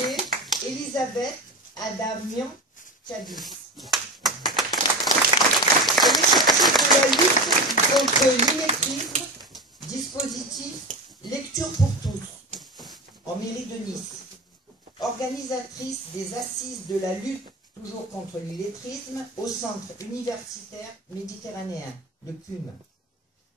Blé, Elisabeth Adamian Tchadis. C'est l'effectif de la lutte contre l'illettrisme, dispositif Lecture pour tous, en mairie de Nice. Organisatrice des assises de la lutte toujours contre l'illettrisme au centre universitaire méditerranéen, le CUM,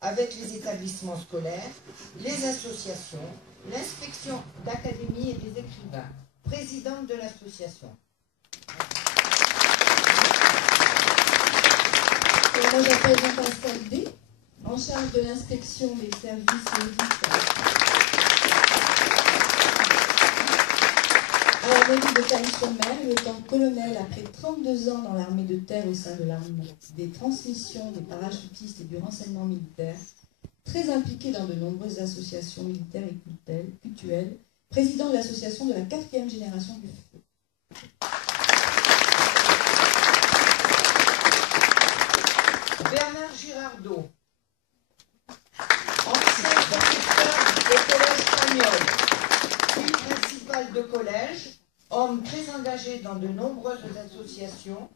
avec les établissements scolaires, les associations, l'inspection d'académie et des écrivains, présidente de l'association. Moi j'appelle Jean-Pascal D, en charge de l'inspection des services et audits à la mairie de Cannes-sur-Mer, il est en colonel après 32 ans dans l'armée de terre au sein de l'armée des transmissions, des parachutistes et du renseignement militaire, très impliqué dans de nombreuses associations militaires et cultuelles, président de l'association de la 4e génération du feu. Bernard Girardot, ancien professeur au collège espagnol, puis principal de collège, homme très engagé dans de nombreuses associations,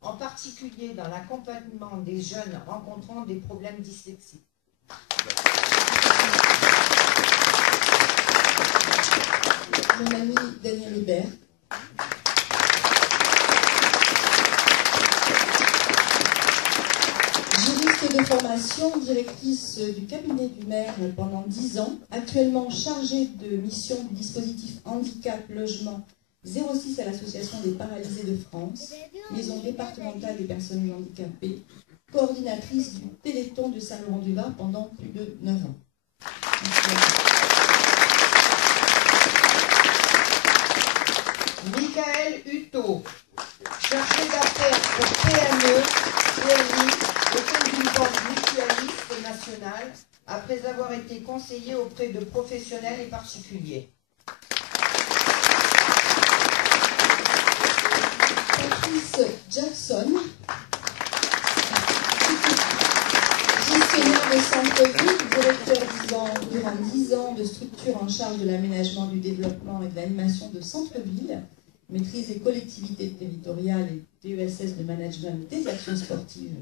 en particulier dans l'accompagnement des jeunes rencontrant des problèmes dyslexiques. Mon ami Daniel Hébert. Juriste de formation, directrice du cabinet du maire pendant 10 ans, actuellement chargée de mission du dispositif handicap logement 06 à l'association des paralysés de France, maison départementale des personnes handicapées, coordinatrice du Téléthon de Saint-Laurent-du-Var pendant plus de 9 ans. Michael Hutto, chargé d'affaires pour PME, PMI, au sein d'une banque mutualiste nationale, après avoir été conseiller auprès de professionnels et particuliers. Patrice Jackson, gestionnaire de centre-ville, directeur durant 10 ans de structure en charge de l'aménagement, du développement et de l'animation de centre-ville, maîtrise des collectivités territoriales et DESS de management des actions sportives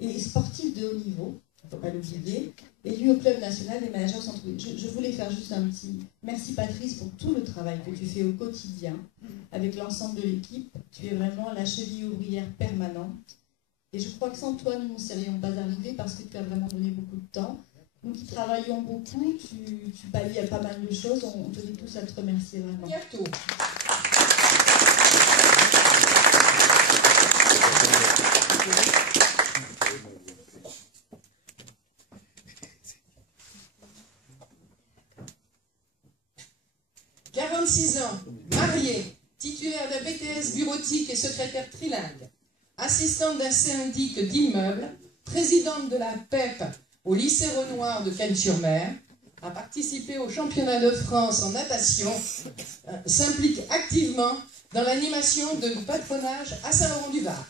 et sportives de haut niveau, il ne faut pas l'oublier, élu au club national des managers centre-ville. Je voulais faire juste un petit merci Patrice pour tout le travail que tu fais au quotidien avec l'ensemble de l'équipe. Tu es vraiment la cheville ouvrière permanente. Et je crois que sans toi, nous ne serions pas arrivés parce que tu as vraiment donné beaucoup de temps. Nous qui travaillons beaucoup, tu pallies à pas mal de choses. On tenait tous à te remercier vraiment. Bientôt. « 46 ans, marié, titulaire d'un BTS bureautique et secrétaire trilingue, assistante d'un syndic d'immeubles, présidente de la PEP au lycée Renoir de Cannes-sur-Mer, a participé au championnat de France en natation, s'implique activement dans l'animation de patronage à Saint-Laurent-du-Var.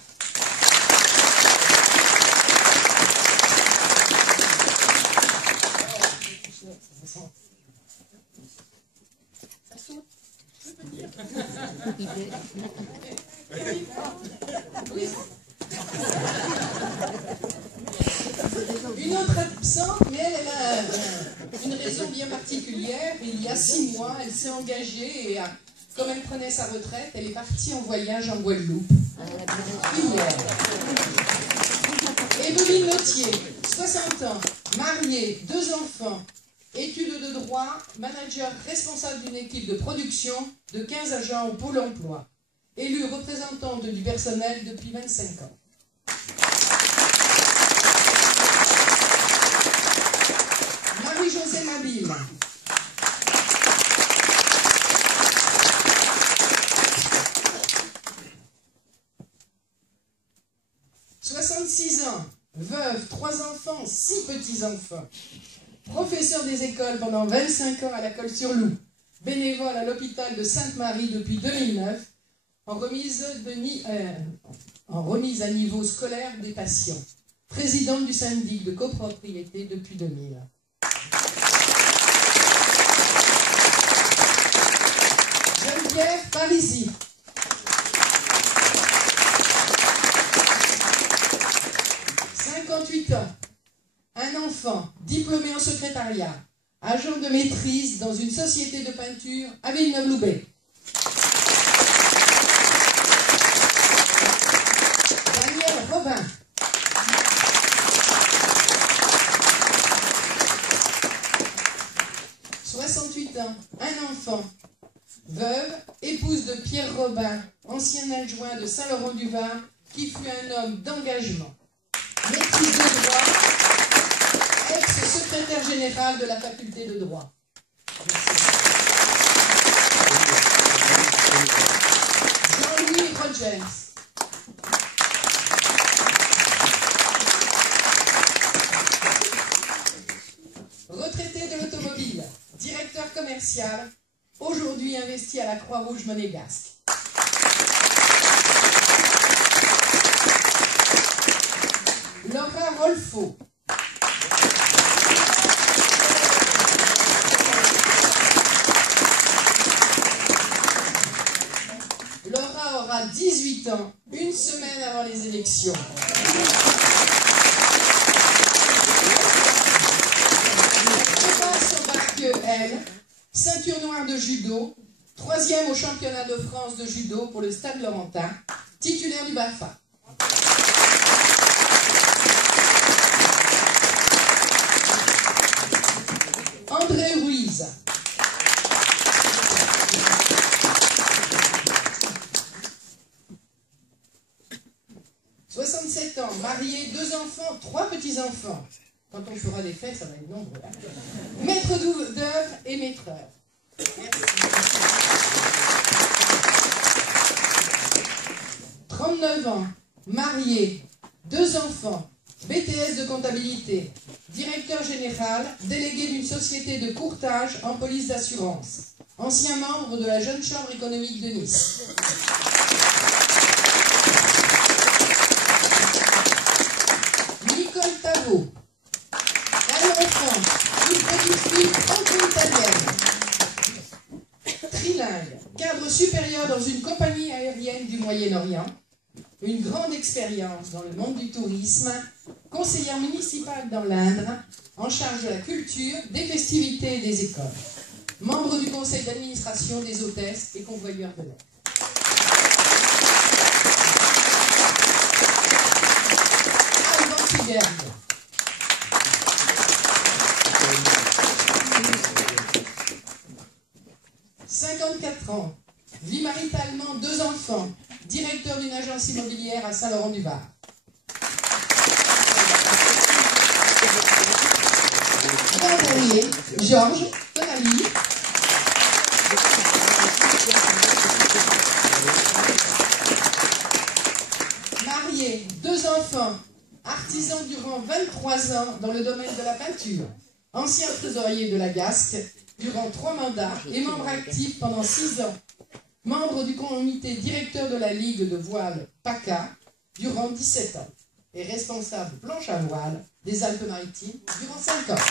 Une autre absente, mais elle a une raison bien particulière. Il y a 6 mois, elle s'est engagée et comme elle prenait sa retraite, elle est partie en voyage en Guadeloupe. Hier. Evelyne Lautier, 60 ans, mariée, 2 enfants, études de droit, manager responsable d'une équipe de production de 15 agents au Pôle emploi. Élue représentante du personnel depuis 25 ans. Marie-Josée Mabille. « 66 ans, veuve, 3 enfants, 6 petits-enfants. Professeur des écoles pendant 25 ans à la Colle-sur-Loup. Bénévole à l'hôpital de Sainte-Marie depuis 2009. En remise à niveau scolaire des patients. Présidente du syndic de copropriété depuis 2000. Jeune Pierre Parisi. Ans, un enfant diplômé en secrétariat, agent de maîtrise dans une société de peinture à Villeneuve-Loubet. Daniel Robin. « 68 ans, un enfant, veuve, épouse de Pierre Robin, ancien adjoint de Saint-Laurent-du-Var, qui fut un homme d'engagement. Maîtrise de droit, ex-secrétaire général de la faculté de droit. Jean-Louis Rogers. Retraité de l'automobile, directeur commercial, aujourd'hui investi à la Croix-Rouge monégasque. Laura Rolfo. Laura aura 18 ans, une semaine avant les élections. Elle prépare son bac L, ceinture noire de judo, 3e au championnat de France de judo pour le Stade Laurentin, titulaire du BAFA. André Ruiz. « 67 ans, marié, 2 enfants, 3 petits-enfants. » Quand on fera des fêtes, ça va être nombreux. Hein. Maître d'œuvre et maîtreur. Merci. 39 ans, marié, 2 enfants, BTS de comptabilité, directeur général, délégué d'une société de courtage en police d'assurance, ancien membre de la Jeune Chambre économique de Nice. Nicole Tavot, un enfant, une petite fille franco-italienne, trilingue, cadre supérieur dans une compagnie aérienne du Moyen-Orient, une grande expérience dans le monde du tourisme, conseillère municipale dans l'Indre, en charge de la culture, des festivités et des écoles. Membre du conseil d'administration des hôtesses et convoyeurs de l'air. Alban Tiberg. « 54 ans, vie maritalement, 2 enfants, directeur d'une agence immobilière à Saint-Laurent-du-Var. L'avoué, Georges Tonali. Marié, 2 enfants, artisan durant 23 ans dans le domaine de la peinture, ancien trésorier de la Gasque durant 3 mandats et membre actif pendant 6 ans. Membre du comité directeur de la Ligue de voile PACA durant 17 ans et responsable planche à voile des Alpes-Maritimes durant 5 ans.